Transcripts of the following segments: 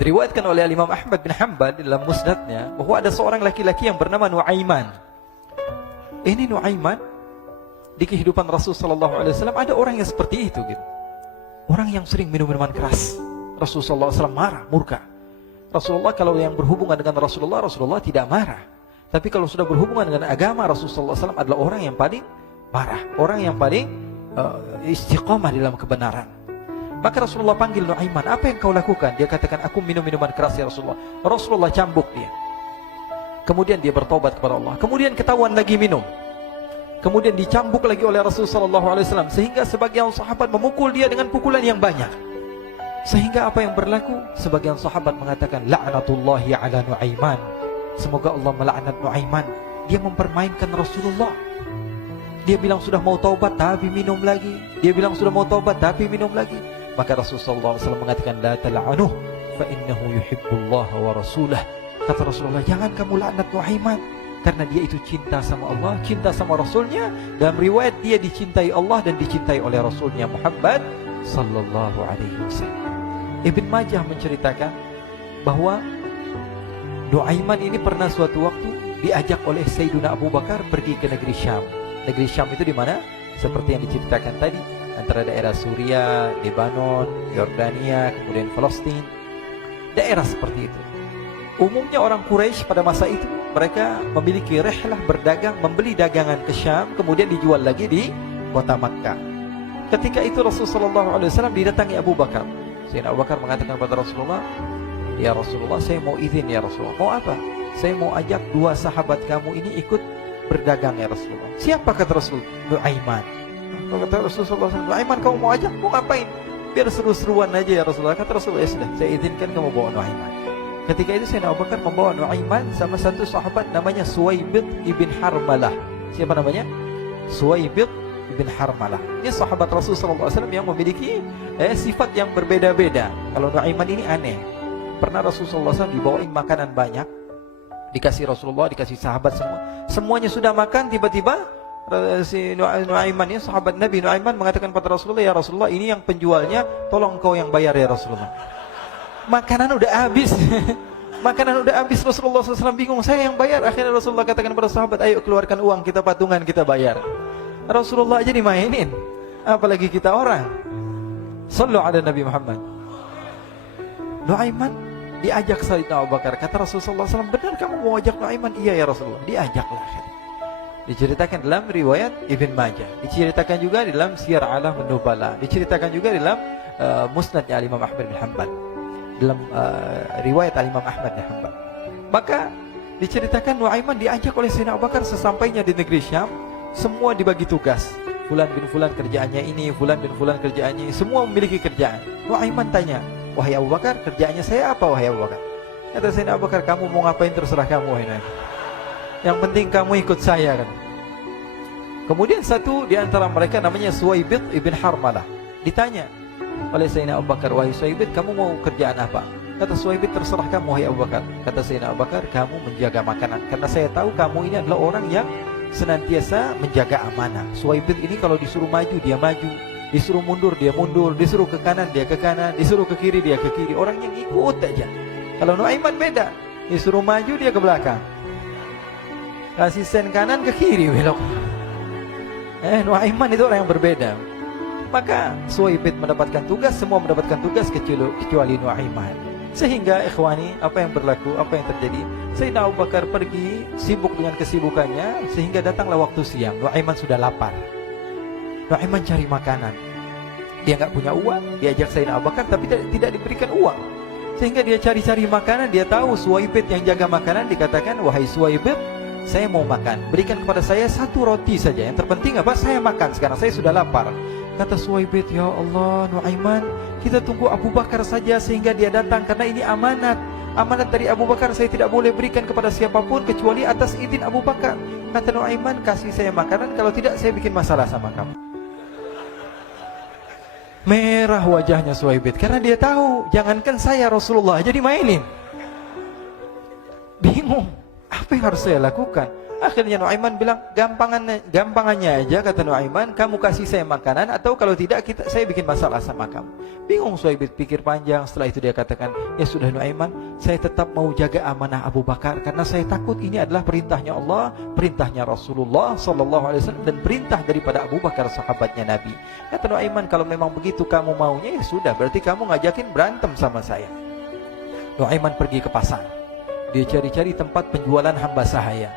Diriwayatkan oleh Imam Ahmad bin Hanbal dalam musnadnya bahwa ada seorang laki-laki yang bernama Nuaiman. Ini Nuaiman di kehidupan Rasulullah SAW ada orang yang seperti itu gitu. Orang yang sering minum minuman keras. Rasulullah SAW marah, murka. Rasulullah kalau yang berhubungan dengan Rasulullah tidak marah. Tapi kalau sudah berhubungan dengan agama, Rasulullah SAW adalah orang yang paling marah, orang yang paling istiqamah dalam kebenaran. Maka Rasulullah panggil Nuaiman, apa yang kau lakukan? Dia katakan, aku minum minuman keras ya Rasulullah. Rasulullah cambuk dia. Kemudian dia bertobat kepada Allah. Kemudian ketahuan lagi minum. Kemudian dicambuk lagi oleh Rasulullah SAW. Sehingga sebagian sahabat memukul dia dengan pukulan yang banyak. Sehingga apa yang berlaku? Sebagian sahabat mengatakan, la'natullahi ala Nuaiman. Semoga Allah melaknat Nuaiman. Dia mempermainkan Rasulullah. Dia bilang sudah mau taubat tapi minum lagi. Dia bilang sudah mau taubat tapi minum lagi. Maka Rasulullah SAW mengatakan, la tal'anuh fa innahu yuhibbullaha wa rasulah. Kata Rasulullah, jangan kamu laknat Nuaiman, karena dia itu cinta sama Allah, cinta sama Rasulnya. Dalam riwayat dia dicintai Allah dan dicintai oleh Rasulnya Muhammad sallallahu alaihi wasallam. Ibn Majah menceritakan bahwa Nuaiman ini pernah suatu waktu diajak oleh Sayyidina Abu Bakar pergi ke negeri Syam. Negeri Syam itu di mana? Seperti yang diceritakan tadi, antara daerah Suria, Lebanon, Yordania, kemudian Palestina. Daerah seperti itu. Umumnya orang Quraisy pada masa itu mereka memiliki rihlah berdagang, membeli dagangan ke Syam, kemudian dijual lagi di kota Makkah. Ketika itu Rasulullah SAW didatangi Abu Bakar. Sayyidina Abu Bakar mengatakan kepada Rasulullah, ya Rasulullah, saya mau izin ya Rasulullah. Mau apa? Saya mau ajak dua sahabat kamu ini ikut berdagang ya Rasulullah. Siapa kata Rasul? Nuaiman. Kata Rasulullah SAW, Nuaiman kamu mau ajak? Mau ngapain? Biar seru-seruan aja ya Rasulullah. Kata Rasulullah, ya sudah, saya izinkan kamu bawa Nuaiman. Ketika itu Sayyidina Abu Bakar membawa Nuaiman sama satu sahabat namanya Suwaibid ibn Harmalah. Siapa namanya? Suwaibid ibn Harmalah. Ini sahabat Rasulullah SAW yang memiliki sifat yang berbeda-beda. Kalau Nuaiman ini aneh. Pernah Rasulullah SAW dibawain makanan banyak, dikasih Rasulullah, dikasih sahabat semua. Semuanya sudah makan, tiba-tiba si Nuaiman ini, sahabat Nabi Nuaiman mengatakan kepada Rasulullah, ya Rasulullah, ini yang penjualnya, tolong kau yang bayar ya Rasulullah. Makanan udah habis. Makanan udah habis. Rasulullah SAW bingung, saya yang bayar. Akhirnya Rasulullah katakan kepada sahabat, ayo keluarkan uang, kita patungan, kita bayar. Rasulullah aja dimainin, apalagi kita orang. Sallu ala Nabi Muhammad. Nuaiman diajak Sayyidina Abu Bakar. Kata Rasulullah SAW, benar kamu mau ajak Nuaiman? Iya ya Rasulullah. Diajaklah. Diceritakan dalam riwayat Ibn Majah, diceritakan juga dalam Siyar A'lam An-Nubala, diceritakan juga dalam musnadnya Imam Ahmad bin Hanbal, dalam riwayat Imam Ahmad bin Hanbal. Maka diceritakan Nuaiman diajak oleh Sayyidina Abu Bakar. Sesampainya di negeri Syam, semua dibagi tugas. Fulan bin Fulan kerjaannya ini, Fulan bin Fulan kerjaannya ini, semua memiliki kerjaan. Nuaiman tanya, wahai Abu Bakar, kerjaannya saya apa wahai Abu Bakar? Kata Sayyidina Abu Bakar, kamu mau ngapain terserah kamu wahai Nabi. Yang penting kamu ikut saya kan. Kemudian satu di antara mereka namanya Suwaibid ibn Harmalah. Ditanya oleh Sayyidina Abu Bakar, wahai Suwaibid, kamu mau kerjaan apa? Kata Suwaibid, terserah kamu wahai Abu Bakar. Kata Sayyidina Abu Bakar, kamu menjaga makanan, karena saya tahu kamu ini adalah orang yang senantiasa menjaga amanah. Suwaibid ini kalau disuruh maju dia maju, disuruh mundur dia mundur, disuruh ke kanan dia ke kanan, disuruh ke kiri dia ke kiri. Orang yang ikut aja. Kalau Nuaiman beda, disuruh maju dia ke belakang, kasih sen kanan ke kiri belok. Nuaiman itu orang yang berbeda. Maka Suwaibid mendapatkan tugas, semua mendapatkan tugas kecuali Nuaiman. Sehingga ikhwani, apa yang berlaku, apa yang terjadi? Sayyidina Abu Bakar pergi sibuk dengan kesibukannya, sehingga datanglah waktu siang. Nuaiman sudah lapar. Nuaiman cari makanan. Dia nggak punya uang, diajak Sayyidina Abu Bakar tapi tidak diberikan uang. Sehingga dia cari-cari makanan. Dia tahu Suwaibid yang jaga makanan. Dikatakan, wahai Suwaibid, saya mau makan, berikan kepada saya satu roti saja. Yang terpenting apa? Saya makan sekarang, saya sudah lapar. Kata Suwaibid, ya Allah Nuaiman, kita tunggu Abu Bakar saja sehingga dia datang, karena ini amanat. Amanat dari Abu Bakar, saya tidak boleh berikan kepada siapapun kecuali atas izin Abu Bakar. Kata Nuaiman, kasih saya makanan, kalau tidak saya bikin masalah sama kamu. Merah wajahnya Suwaibid, karena dia tahu, jangankan saya, Rasulullah aja dimainin. Bingung, apa yang harus saya lakukan? Akhirnya Nuaiman bilang, gampangannya aja, kata Nuaiman, kamu kasih saya makanan, atau kalau tidak saya bikin masalah sama kamu. Bingung Suhaib pikir panjang. Setelah itu dia katakan, ya sudah Nuaiman, saya tetap mau jaga amanah Abu Bakar, karena saya takut ini adalah perintahnya Allah, perintahnya Rasulullah SAW, dan perintah daripada Abu Bakar, sahabatnya Nabi. Kata Nuaiman, kalau memang begitu kamu maunya, ya sudah, berarti kamu ngajakin berantem sama saya. Nuaiman pergi ke pasar. Dia cari-cari tempat penjualan hamba sahaya.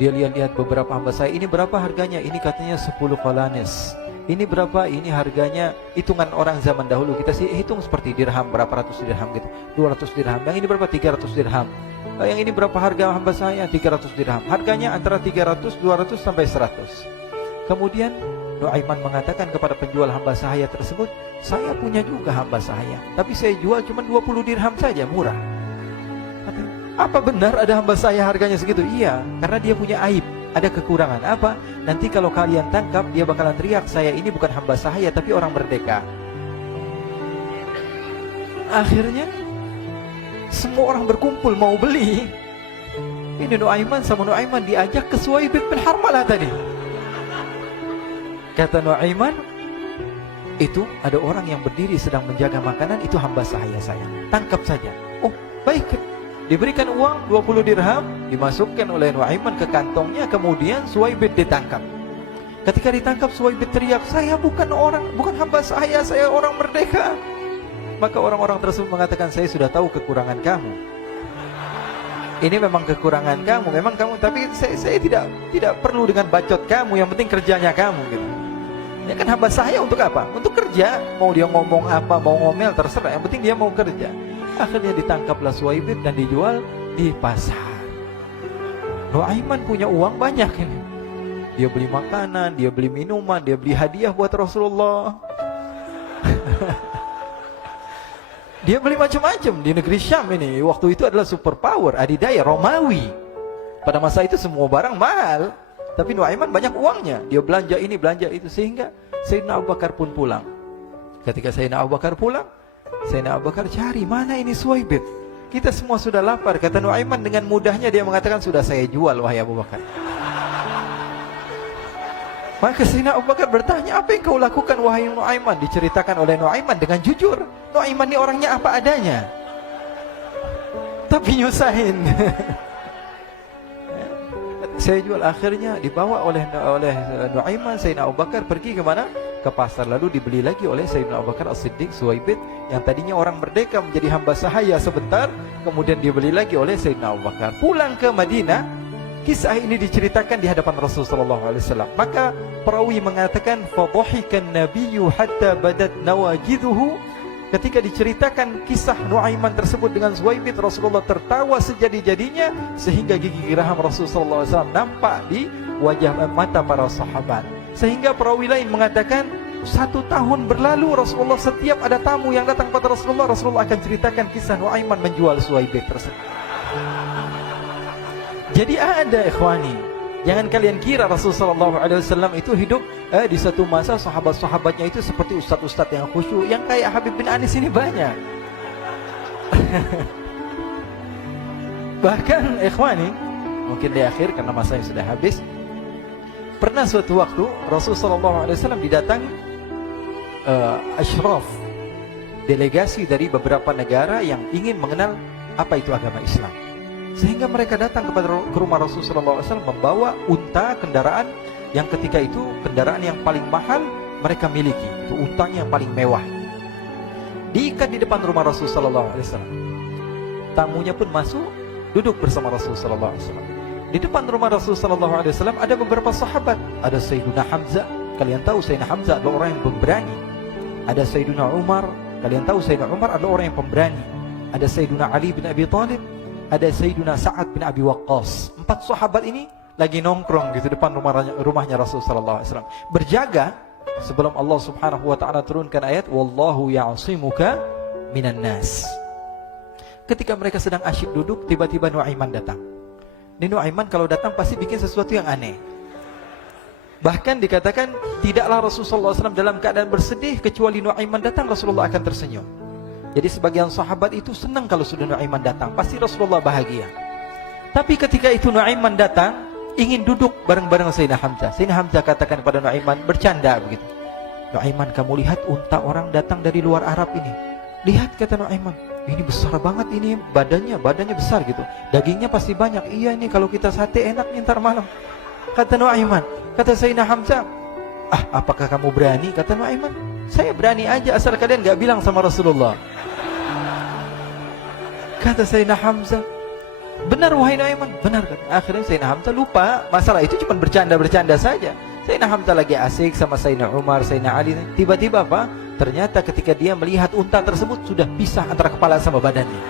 Dia lihat-lihat beberapa hamba sahaya. Ini berapa harganya? Ini katanya 10 qalanis. Ini berapa? Ini harganya, hitungan orang zaman dahulu, kita sih hitung seperti dirham, berapa ratus dirham gitu, 200 dirham. Yang ini berapa? 300 dirham. Yang ini berapa harga hamba sahaya? 300 dirham. Harganya antara 300, 200 sampai 100. Kemudian Nuaiman mengatakan kepada penjual hamba sahaya tersebut, saya punya juga hamba sahaya, tapi saya jual cuma 20 dirham saja, murah. Apa benar ada hamba saya harganya segitu? Iya, karena dia punya aib, ada kekurangan. Apa? Nanti kalau kalian tangkap, dia bakalan teriak, saya ini bukan hamba sahaya, tapi orang merdeka. Akhirnya semua orang berkumpul mau beli. Ini Nuaiman sama Nuaiman diajak ke Suhaib bin Harmalah tadi. Kata Nuaiman, itu ada orang yang berdiri sedang menjaga makanan, itu hamba sahaya saya, tangkap saja. Oh, baik. Diberikan uang 20 dirham, dimasukkan oleh Nuaiman ke kantongnya, kemudian Suhaib ditangkap. Ketika ditangkap, Suhaib teriak, saya bukan hamba saya orang merdeka. Maka orang-orang tersebut mengatakan, saya sudah tahu kekurangan kamu. Ini memang kekurangan kamu, memang kamu, tapi saya tidak perlu dengan bacot kamu, yang penting kerjanya kamu gitu. Ya kan hamba saya untuk apa? Untuk kerja. Mau dia ngomong apa, mau ngomel, terserah, yang penting dia mau kerja. Akhirnya ditangkaplah Suhaib dan dijual di pasar. Nuaiman punya uang banyak ini. Dia beli makanan, dia beli minuman, dia beli hadiah buat Rasulullah. Dia beli macam-macam di negeri Syam ini. Waktu itu adalah superpower, adidaya Romawi. Pada masa itu semua barang mahal, tapi Nuaiman banyak uangnya. Dia belanja ini, belanja itu, sehingga Sayyidina Abu Bakar pun pulang. Ketika Sayyidina Abu Bakar pulang, Sayyidina Abu Bakar cari, mana ini Suhaib? Kita semua sudah lapar. Kata Nuaiman dengan mudahnya dia mengatakan, sudah saya jual wahai Abu Bakar. Maka Sayyidina Abu Bakar bertanya, apa yang kau lakukan wahai Nuaiman? Diceritakan oleh Nuaiman dengan jujur. Nuaiman ini orangnya apa adanya, tapi nyusahin. Saya jual. Akhirnya dibawa oleh Nuaiman, Sayyidina Abu Bakar pergi ke mana? Ke pasar. Lalu dibeli lagi oleh Sayyidina Abu Bakar As-Siddiq, Suhaib yang tadinya orang merdeka menjadi hamba sahaya sebentar, kemudian dibeli lagi oleh Sayyidina Abu Bakar. Pulang ke Madinah, kisah ini diceritakan di hadapan Rasulullah SAW. Maka perawi mengatakan, fadhahikan nabiyyu hatta badat nawajiduhu. Ketika diceritakan kisah Nuaiman tersebut dengan Suhaib, Rasulullah tertawa sejadi-jadinya, sehingga gigi geraham Rasulullah SAW nampak di wajah mata para sahabat. Sehingga perawi lain mengatakan, 1 tahun berlalu Rasulullah, setiap ada tamu yang datang kepada Rasulullah akan ceritakan kisah Nuaiman menjual Suhaib tersebut. Jadi ada ikhwani, jangan kalian kira Rasulullah SAW itu hidup di satu masa sahabat-sahabatnya itu seperti ustadz-ustadz yang khusyuk, yang kayak Habib bin Anis ini banyak. Bahkan ikhwani, mungkin di akhir karena masanya sudah habis, pernah suatu waktu Rasulullah SAW didatangi asyraf, delegasi dari beberapa negara yang ingin mengenal apa itu agama Islam. Sehingga mereka datang ke rumah Rasulullah SAW membawa unta, kendaraan yang ketika itu kendaraan yang paling mahal mereka miliki. Itu untanya yang paling mewah. Diikat di depan rumah Rasulullah SAW. Tamunya pun masuk, duduk bersama Rasulullah SAW. Di depan rumah Rasulullah SAW ada beberapa sahabat. Ada Sayyiduna Hamzah. Kalian tahu Sayyidina Hamzah adalah orang yang pemberani. Ada Sayyiduna Umar. Kalian tahu Sayyidina Umar adalah orang yang pemberani. Ada Sayyiduna Ali bin Abi Thalib. Ada Sayyiduna Sa'ad bin Abi Waqqas. 4 sahabat ini lagi nongkrong gitu depan rumahnya Rasulullah SAW, berjaga sebelum Allah Subhanahu wa taala turunkan ayat wallahu ya'simuka minan nas. Ketika mereka sedang asyik duduk, tiba-tiba Nuaiman datang. Ini Nuaiman kalau datang pasti bikin sesuatu yang aneh. Bahkan dikatakan tidaklah Rasulullah SAW dalam keadaan bersedih, kecuali Nuaiman datang Rasulullah akan tersenyum. Jadi sebagian sahabat itu senang kalau sudah Nuaiman datang, pasti Rasulullah bahagia. Tapi ketika itu Nuaiman datang, ingin duduk bareng-bareng Sayyidina Hamzah. Sayyidina Hamzah katakan kepada Nuaiman, bercanda begitu. Nuaiman, kamu lihat unta orang datang dari luar Arab ini. Lihat, kata Nuaiman, ini besar banget, ini badannya besar gitu. Dagingnya pasti banyak. Iya, ini kalau kita sate enak nih ntar malam. Kata Nuaiman. Kata Sayyidina Hamzah, apakah kamu berani? Kata Nuaiman, saya berani aja asal kalian gak bilang sama Rasulullah. Kata Sayyidina Hamzah, benar wahai Nuaiman, benar kan? Akhirnya Sayyidina Hamzah lupa masalah itu, cuma bercanda-bercanda saja. Sayyidina Hamzah lagi asik sama Sayyidina Umar, Sayyidina Ali. Tiba-tiba apa? Ternyata ketika dia melihat unta tersebut sudah pisah antara kepala sama badannya.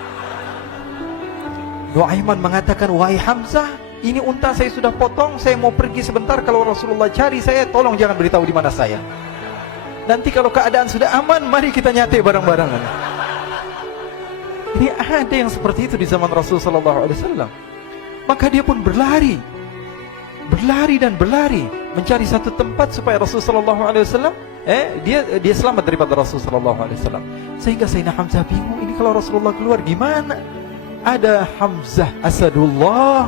Nuaiman mengatakan, wahai Hamzah, ini unta saya sudah potong, saya mau pergi sebentar. Kalau Rasulullah cari saya, tolong jangan beritahu di mana saya. Nanti kalau keadaan sudah aman, mari kita nyate bareng-barengan. Ini ada yang seperti itu di zaman Rasulullah SAW. Maka dia pun berlari dan berlari mencari satu tempat supaya Rasulullah SAW dia selamat daripada Rasulullah SAW. Sehingga Sayyidina Hamzah bingung, ini kalau Rasulullah keluar gimana? Ada Hamzah Asadullah,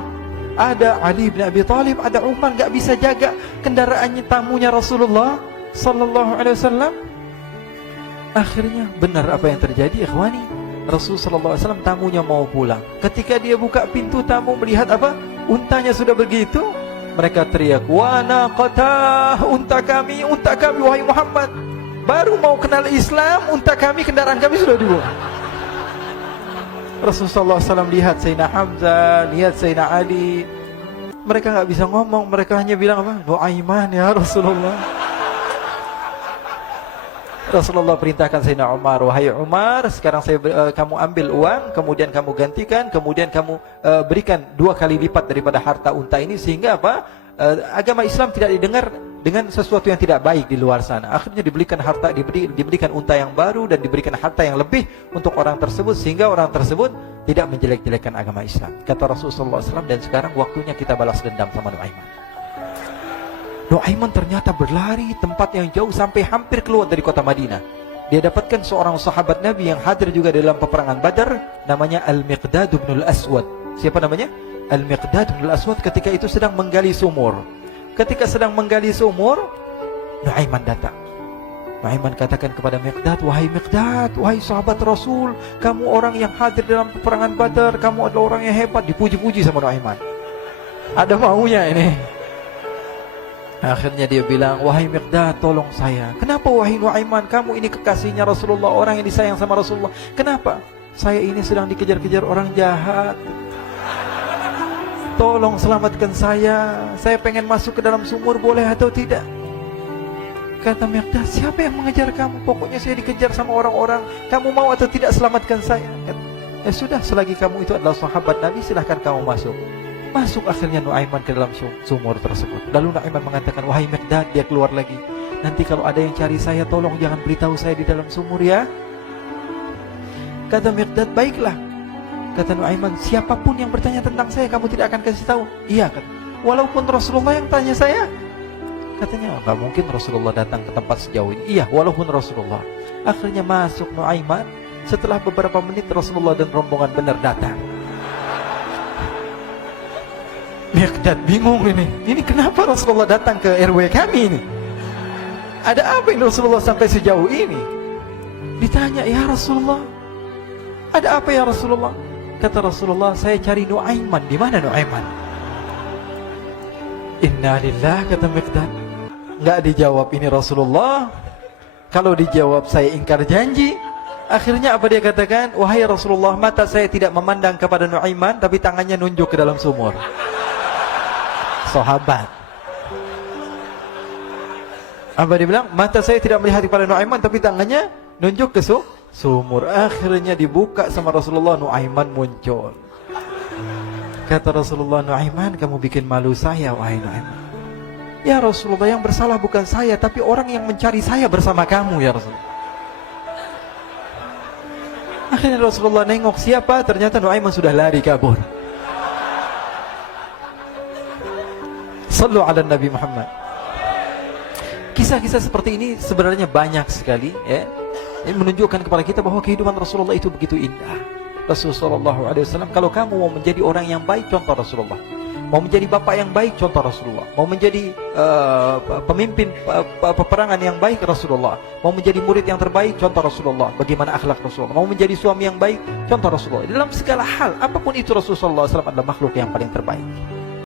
ada Ali bin Abi Thalib, ada Umar, gak bisa jaga kendaraannya, tamunya Rasulullah SAW. Akhirnya benar apa yang terjadi, ikhwani. Rasulullah SAW tamunya mau pulang. Ketika dia buka pintu tamu melihat apa? Untanya sudah begitu. Mereka teriak, wa naqatah, unta kami wahai Muhammad. Baru mau kenal Islam, unta kami, kendaraan kami sudah dibuang. Rasulullah SAW lihat Sayyidina Hamzah, lihat Sayyidina Ali. Mereka gak bisa ngomong, mereka hanya bilang apa? Nuaiman ya Rasulullah. Rasulullah perintahkan Sayyidina Umar, wahai Umar, sekarang kamu ambil uang, kemudian kamu gantikan, kemudian kamu berikan 2 kali lipat daripada harta unta ini, sehingga apa? Agama Islam tidak didengar dengan sesuatu yang tidak baik di luar sana. Akhirnya diberikan harta, diberikan unta yang baru dan diberikan harta yang lebih untuk orang tersebut, sehingga orang tersebut tidak menjelek-jelekkan agama Islam. Kata Rasulullah SAW, dan sekarang waktunya kita balas dendam sama Nuaiman. Nuaiman ternyata berlari tempat yang jauh sampai hampir keluar dari kota Madinah. Dia dapatkan seorang sahabat Nabi yang hadir juga dalam peperangan Badar, namanya Al-Miqdad bin Al-Aswad. Siapa namanya? Al-Miqdad bin Al-Aswad ketika itu sedang menggali sumur. Ketika sedang menggali sumur, Nuaiman datang. Nuaiman katakan kepada Miqdad, wahai Miqdad, wahai sahabat Rasul, kamu orang yang hadir dalam peperangan Badar, kamu adalah orang yang hebat. Dipuji-puji sama Nuaiman. Ada maunya ini. Akhirnya dia bilang, wahai Miqdad, tolong saya. Kenapa wahai Nuaiman, kamu ini kekasihnya Rasulullah, orang yang disayang sama Rasulullah. Kenapa? Saya ini sedang dikejar-kejar orang jahat. Tolong selamatkan saya. Saya pengen masuk ke dalam sumur, boleh atau tidak? Kata Miqdad, siapa yang mengejar kamu? Pokoknya saya dikejar sama orang-orang. Kamu mau atau tidak selamatkan saya? Ya sudah, selagi kamu itu adalah sahabat Nabi, silahkan kamu masuk. Masuk akhirnya Nuaiman ke dalam sumur tersebut. Lalu Nuaiman mengatakan, wahai Miqdad, dia keluar lagi. Nanti kalau ada yang cari saya, tolong jangan beritahu saya di dalam sumur ya. Kata Miqdad, baiklah. Kata Nuaiman, siapapun yang bertanya tentang saya, kamu tidak akan kasih tahu. Iya, kan? Walaupun Rasulullah yang tanya saya. Katanya, enggak mungkin Rasulullah datang ke tempat sejauh ini. Iya, walaupun Rasulullah. Akhirnya masuk Nuaiman. Setelah beberapa menit Rasulullah dan rombongan benar datang. Miqdad bingung ini. Ini kenapa Rasulullah datang ke RW kami ini? Ada apa ini Rasulullah sampai sejauh ini? Ditanya, ya Rasulullah, ada apa ya Rasulullah? Kata Rasulullah, saya cari Nuaiman. Di mana Nuaiman? Inna lillah, kata Miqdad. Enggak dijawab ini Rasulullah. Kalau dijawab saya ingkar janji. Akhirnya apa dia katakan? Wahai Rasulullah, mata saya tidak memandang kepada Nuaiman, tapi tangannya nunjuk ke dalam sumur. Sahabat. Apa dia bilang? Mata saya tidak melihat kepada Nuaiman, tapi tangannya nunjuk ke sumur. Akhirnya dibuka sama Rasulullah, Nuaiman muncul. Kata Rasulullah, Nuaiman, kamu bikin malu saya, wahai Nuaiman. Ya Rasulullah, yang bersalah bukan saya, tapi orang yang mencari saya bersama kamu, ya Rasulullah. Akhirnya Rasulullah nengok siapa, ternyata Nuaiman sudah lari kabur. Sallu ala Nabi Muhammad. Kisah-kisah seperti ini sebenarnya banyak sekali, ya. Ini menunjukkan kepada kita bahwa kehidupan Rasulullah itu begitu indah. Rasulullah SAW, kalau kamu mau menjadi orang yang baik, contoh Rasulullah. Mau menjadi bapak yang baik, contoh Rasulullah. Mau menjadi pemimpin peperangan yang baik, Rasulullah. Mau menjadi murid yang terbaik, contoh Rasulullah. Bagaimana akhlak Rasulullah. Mau menjadi suami yang baik, contoh Rasulullah. Dalam segala hal, apapun itu Rasulullah SAW adalah makhluk yang paling terbaik.